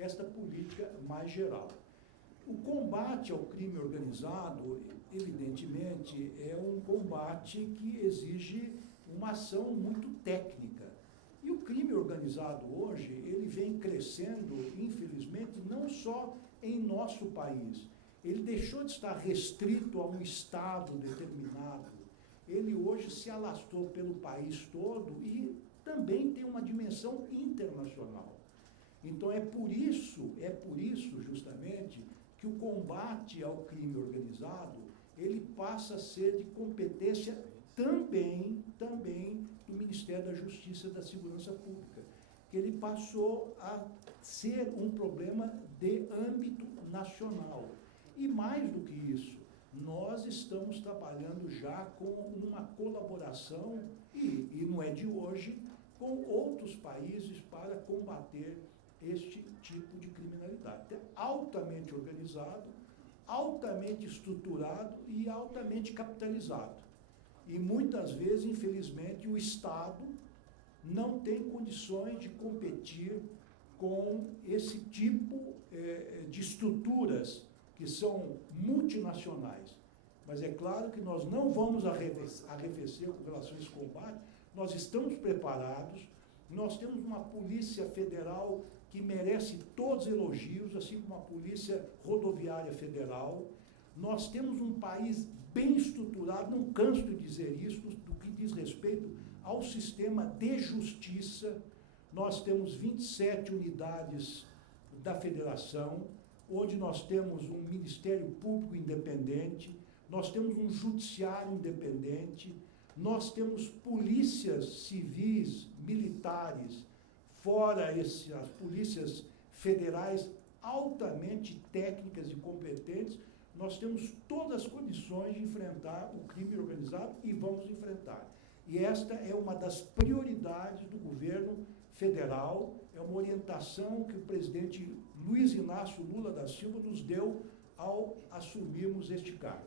esta política mais geral. O combate ao crime organizado, evidentemente, é um combate que exige uma ação muito técnica. E o crime organizado hoje, ele vem crescendo, infelizmente, não só em nosso país. Ele deixou de estar restrito a um estado determinado. Ele hoje se alastrou pelo país todo e também tem uma dimensão internacional. Então é por isso justamente, que o combate ao crime organizado, ele passa a ser de competência também do Ministério da Justiça e da Segurança Pública, que ele passou a ser um problema de âmbito nacional. E mais do que isso, nós estamos trabalhando já com uma colaboração, e não é de hoje, com outros países para combater este tipo de criminalidade. É altamente organizado, altamente estruturado e altamente capitalizado. E muitas vezes, infelizmente, o Estado não tem condições de competir com esse tipo de estruturas que são multinacionais. Mas é claro que nós não vamos arrefecer com relação a esse combate, nós estamos preparados, nós temos uma Polícia Federal que merece todos os elogios, assim como a Polícia Rodoviária Federal. Nós temos um país bem estruturado, não canso de dizer isso, do que diz respeito ao sistema de justiça. Nós temos 27 unidades da federação, onde nós temos um Ministério Público independente, nós temos um Judiciário independente, nós temos polícias civis, militares, fora as polícias federais altamente técnicas e competentes. Nós temos todas as condições de enfrentar o crime organizado e vamos enfrentar. E esta é uma das prioridades do governo federal, é uma orientação que o presidente Luiz Inácio Lula da Silva nos deu ao assumirmos este cargo.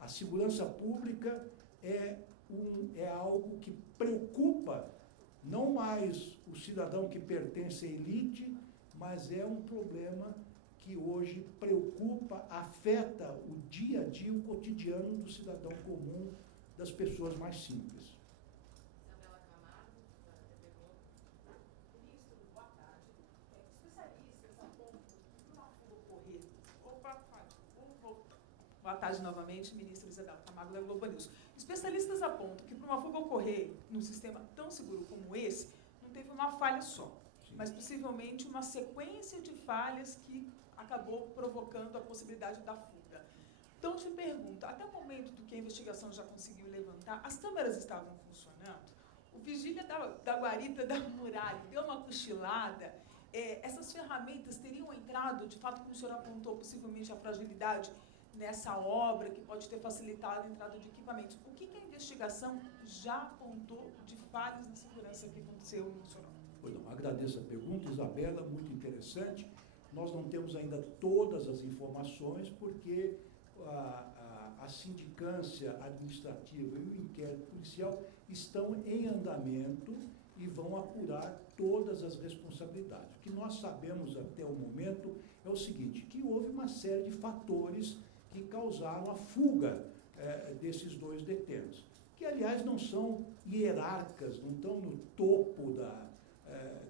A segurança pública é algo que preocupa não mais o cidadão que pertence à elite, mas é um problema que hoje preocupa, afeta o dia a dia, o cotidiano do cidadão comum, das pessoas mais simples. Isabela Camargo, ministro, boa tarde. Especialistas apontam que uma fuga ocorrer. Boa tarde novamente, ministro Isabela Camargo da Globo News. Especialistas apontam que para uma fuga ocorrer num sistema tão seguro como esse, não teve uma falha só, mas possivelmente uma sequência de falhas que acabou provocando a possibilidade da fuga. Então, te pergunto, até o momento do que a investigação já conseguiu levantar, as câmeras estavam funcionando? O vigília da guarita da muralha deu uma cochilada? Essas ferramentas teriam entrado, de fato, como o senhor apontou, possivelmente a fragilidade nessa obra que pode ter facilitado a entrada de equipamentos? O que a investigação já apontou de falhas na segurança que aconteceu no Sorocaba? Pois não, agradeço a pergunta, Isabela, muito interessante. Nós não temos ainda todas as informações, porque a sindicância administrativa e o inquérito policial estão em andamento e vão apurar todas as responsabilidades. O que nós sabemos até o momento é o seguinte, que houve uma série de fatores que causaram a fuga desses dois detentos, que, aliás, não são hierarcas, não estão no topo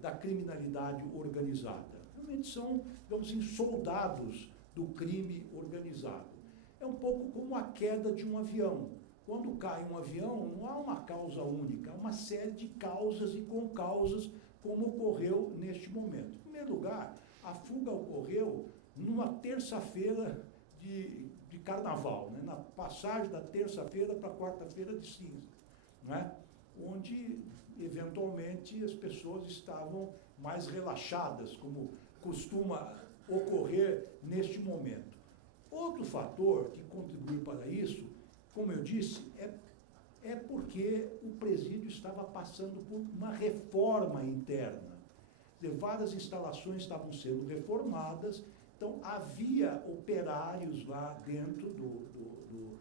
da criminalidade organizada. Realmente são, digamos assim, soldados do crime organizado. É um pouco como a queda de um avião. Quando cai um avião, não há uma causa única, há uma série de causas e concausas, como ocorreu neste momento. Em primeiro lugar, a fuga ocorreu numa terça-feira de carnaval, né? Na passagem da terça-feira para a quarta-feira de cinza, né? Onde, eventualmente, as pessoas estavam mais relaxadas, como costuma ocorrer neste momento. Outro fator que contribuiu para isso, como eu disse, é porque o presídio estava passando por uma reforma interna. Várias instalações estavam sendo reformadas, então havia operários lá dentro do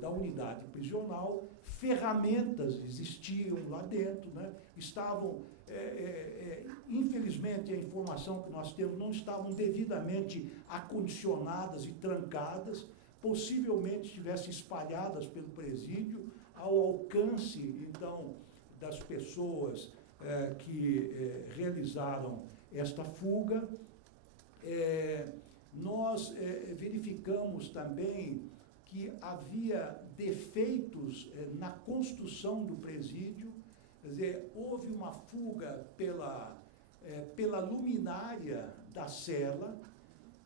da unidade prisional, ferramentas existiam lá dentro, né? Estavam, infelizmente, a informação que nós temos não estavam devidamente acondicionadas e trancadas, possivelmente estivessem espalhadas pelo presídio, ao alcance, então, das pessoas que realizaram esta fuga. Nós verificamos também que havia defeitos na construção do presídio, quer dizer, houve uma fuga pela luminária da cela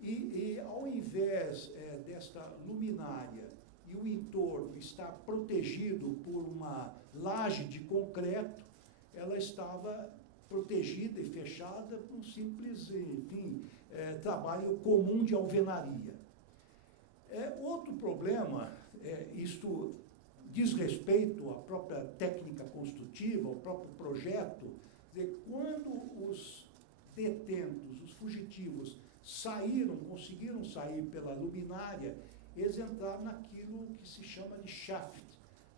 e ao invés desta luminária e o entorno estar protegido por uma laje de concreto, ela estava protegida e fechada por um simples, enfim, trabalho comum de alvenaria. Outro problema, isto diz respeito à própria técnica construtiva, ao próprio projeto, quando os detentos, os fugitivos, conseguiram sair pela luminária, eles entraram naquilo que se chama de shaft,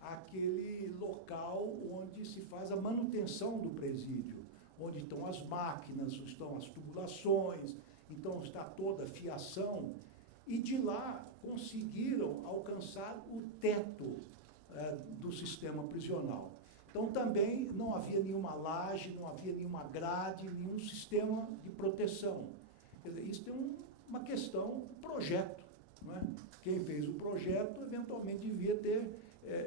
aquele local onde se faz a manutenção do presídio, onde estão as máquinas, estão as tubulações, então está toda a fiação, e de lá conseguiram alcançar o teto do sistema prisional. Então também não havia nenhuma laje, não havia nenhuma grade, nenhum sistema de proteção. Quer dizer, isso tem uma questão projeto, não é? Quem fez o projeto eventualmente devia ter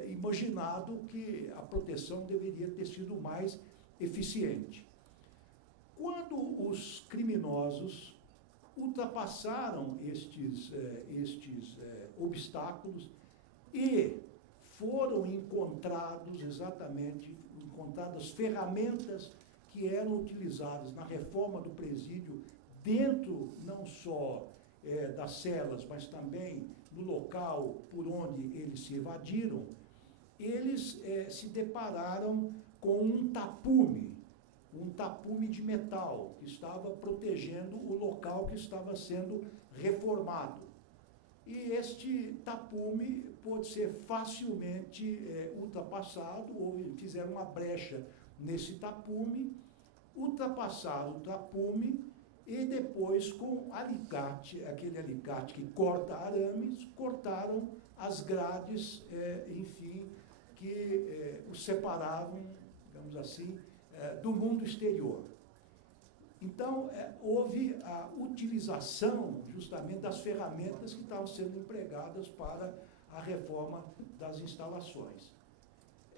imaginado que a proteção deveria ter sido mais eficiente. Quando os criminosos ultrapassaram estes obstáculos e foram encontradas ferramentas que eram utilizadas na reforma do presídio, dentro não só das celas, mas também no local por onde eles se evadiram, eles se depararam com um tapume de metal que estava protegendo o local que estava sendo reformado. E este tapume pôde ser facilmente ultrapassado, fizeram uma brecha nesse tapume, ultrapassaram o tapume e depois com alicate, aquele alicate que corta arames, cortaram as grades, enfim, que os separavam, digamos assim, do mundo exterior. Então, houve a utilização justamente das ferramentas que estavam sendo empregadas para a reforma das instalações.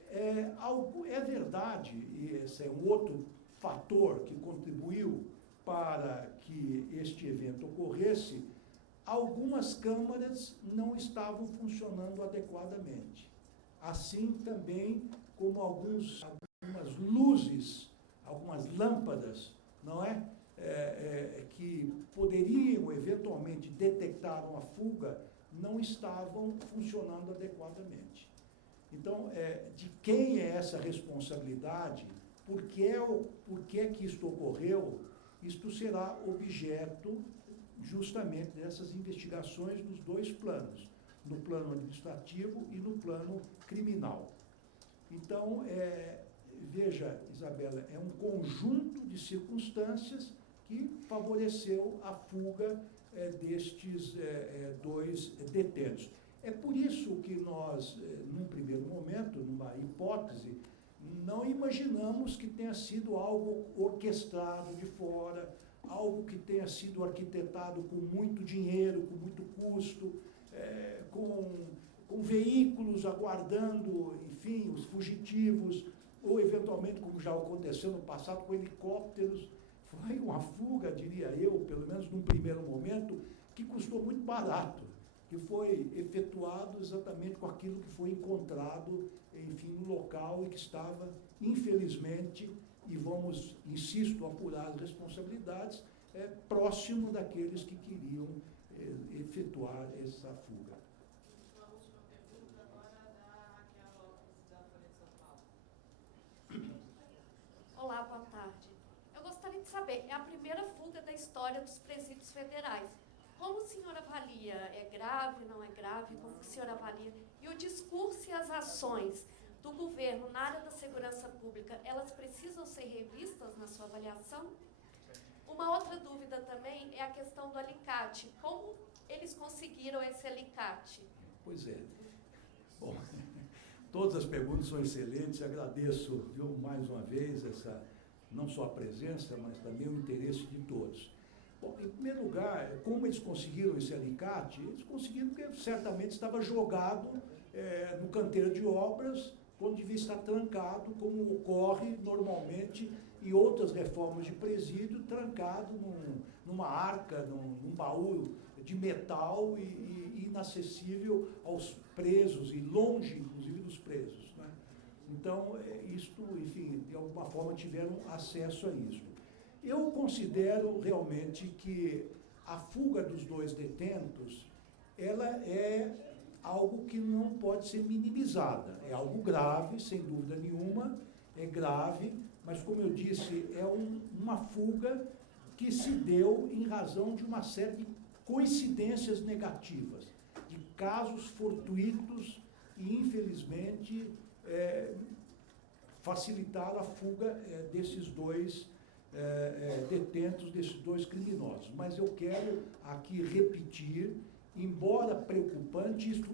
É verdade, e esse é um outro fator que contribuiu para que este evento ocorresse, algumas câmaras não estavam funcionando adequadamente. Assim também como algumas luzes, algumas lâmpadas, não é? Que poderiam eventualmente detectar uma fuga, não estavam funcionando adequadamente. Então, de quem é essa responsabilidade? Por que que isto ocorreu? Isto será objeto justamente dessas investigações nos dois planos, no plano administrativo e no plano criminal. Então, veja, Isabela, é um conjunto de circunstâncias que favoreceu a fuga destes dois detentos. É por isso que nós, num primeiro momento, numa hipótese, não imaginamos que tenha sido algo orquestrado de fora, algo que tenha sido arquitetado com muito dinheiro, com muito custo, com veículos aguardando, enfim, os fugitivos, ou eventualmente, como já aconteceu no passado, com helicópteros. Foi uma fuga, diria eu, pelo menos num primeiro momento, que custou muito barato, que foi efetuado exatamente com aquilo que foi encontrado, enfim, no local e que estava, infelizmente, e vamos, insisto, apurar as responsabilidades, próximo daqueles que queriam efetuar essa fuga. Uma última pergunta agora da Raquel Lopes, da Folha de São Paulo. Olá, boa tarde. Eu gostaria de saber, é a primeira fuga da história dos presídios federais. Como o senhor avalia? É grave, não é grave? Como o senhor avalia? E o discurso e as ações do governo na área da segurança pública, elas precisam ser revistas na sua avaliação? Uma outra dúvida também é a questão do alicate. Como eles conseguiram esse alicate? Pois é. Bom, todas as perguntas são excelentes. Agradeço, viu, mais uma vez não só a presença, mas também o interesse de todos. Bom, em primeiro lugar, como eles conseguiram esse alicate? Eles conseguiram porque certamente estava jogado no canteiro de obras, quando devia estar trancado, como ocorre normalmente em outras reformas de presídio, trancado numa arca, num baú de metal e inacessível aos presos e longe, inclusive, dos presos, né? Então, isto, enfim, de alguma forma tiveram acesso a isso. Eu considero realmente que a fuga dos 2 detentos, ela é algo que não pode ser minimizada. É algo grave, sem dúvida nenhuma, é grave, mas, como eu disse, é uma fuga que se deu em razão de uma série de coincidências negativas, de casos fortuitos e, infelizmente, facilitaram a fuga desses 2 detentos, desses 2 criminosos. Mas eu quero aqui repetir, embora preocupante, isso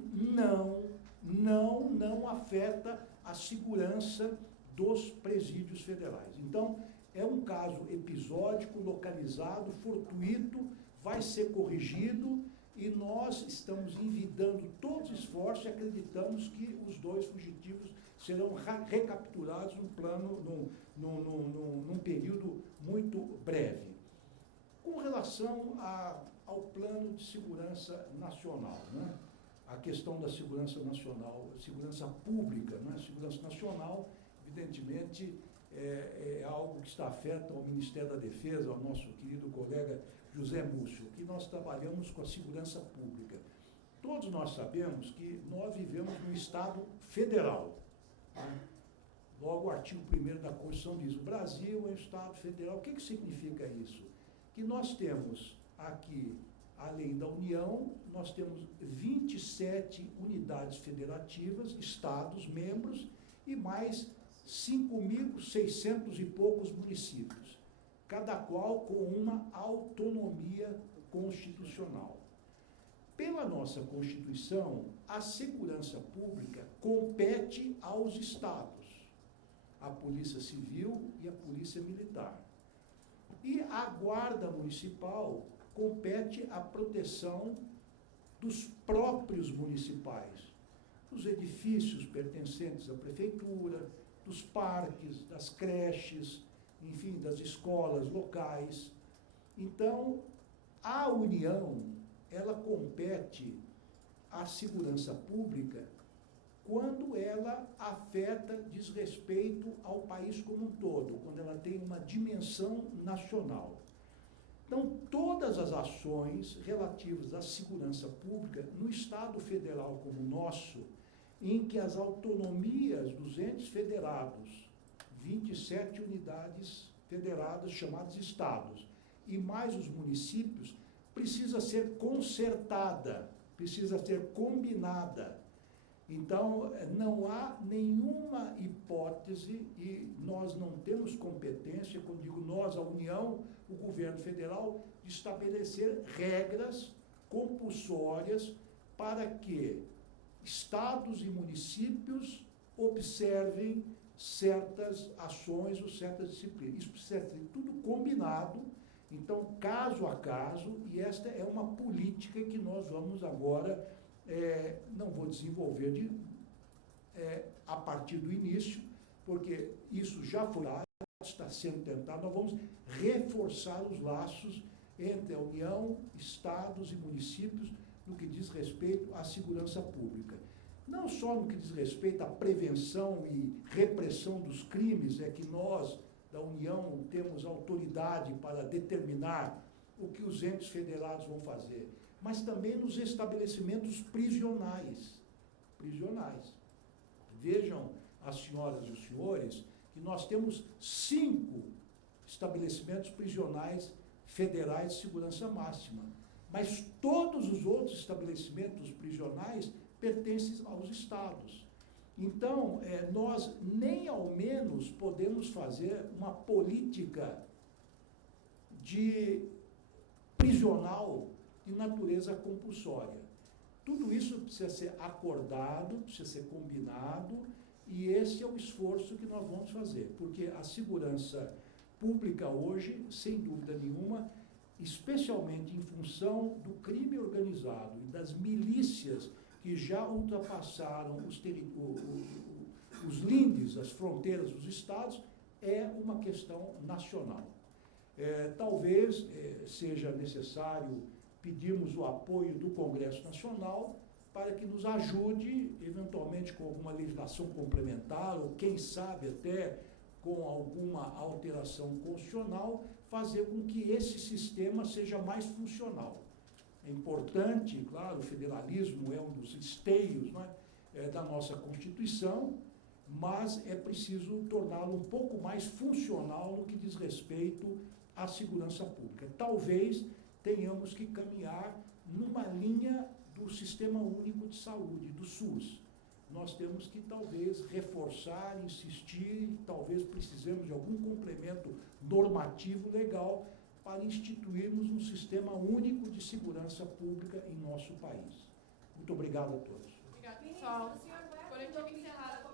não afeta a segurança dos presídios federais. Então, é um caso episódico, localizado, fortuito, vai ser corrigido e nós estamos envidando todos os esforços e acreditamos que os 2 fugitivos serão recapturados num período muito breve. Com relação ao plano de segurança nacional, né? A questão da segurança nacional, segurança pública, né? Segurança nacional, evidentemente, é algo que está afeto ao Ministério da Defesa, ao nosso querido colega José Múcio, que nós trabalhamos com a segurança pública. Todos nós sabemos que nós vivemos num Estado federal, né? Logo, o artigo 1º da Constituição diz: o Brasil é um Estado federal. O que significa isso? Que nós temos aqui, além da União, nós temos 27 unidades federativas, estados, membros, e mais 5.600 e poucos municípios, cada qual com uma autonomia constitucional. Pela nossa Constituição, a segurança pública compete aos estados, a Polícia Civil e a Polícia Militar. E a Guarda Municipal compete à proteção dos próprios municipais, dos edifícios pertencentes à prefeitura, dos parques, das creches, enfim, das escolas locais. Então, a União, ela compete à segurança pública quando ela afeta, diz respeito ao país como um todo, quando ela tem uma dimensão nacional. Então, todas as ações relativas à segurança pública, no Estado federal como o nosso, em que as autonomias dos entes federados, 27 unidades federadas chamadas estados, e mais os municípios, precisa ser concertada, precisa ser combinada. Então, não há nenhuma hipótese, e nós não temos competência, quando digo nós, a União, o governo federal, de estabelecer regras compulsórias para que estados e municípios observem certas ações ou certas disciplinas. Isso precisa ser tudo combinado, então, caso a caso, e esta é uma política que nós vamos agora, não vou desenvolver a partir do início, porque isso já foi lá, está sendo tentado, nós vamos reforçar os laços entre a União, estados e municípios, no que diz respeito à segurança pública. Não só no que diz respeito à prevenção e repressão dos crimes, é que nós, da União, temos autoridade para determinar o que os entes federados vão fazer, mas também nos estabelecimentos prisionais. Vejam, as senhoras e os senhores, que nós temos 5 estabelecimentos prisionais federais de segurança máxima. Mas todos os outros estabelecimentos prisionais pertencem aos estados. Então, nós nem ao menos podemos fazer uma política prisional de natureza compulsória. Tudo isso precisa ser acordado, precisa ser combinado, e esse é o esforço que nós vamos fazer, porque a segurança pública hoje, sem dúvida nenhuma, especialmente em função do crime organizado e das milícias que já ultrapassaram os lindes, as fronteiras dos estados, é uma questão nacional. Talvez seja necessário pedirmos o apoio do Congresso Nacional para que nos ajude, eventualmente com alguma legislação complementar, ou quem sabe até com alguma alteração constitucional, fazer com que esse sistema seja mais funcional. É importante, claro, o federalismo é um dos esteios, não é, da nossa Constituição, mas é preciso torná-lo um pouco mais funcional no que diz respeito à segurança pública. Talvez tenhamos que caminhar numa linha do Sistema Único de Saúde, do SUS. Nós temos que, talvez, reforçar, insistir, talvez precisemos de algum complemento normativo legal para instituirmos um Sistema Único de Segurança Pública em nosso país. Muito obrigado a todos. Obrigada, pessoal. Coletivo encerrado.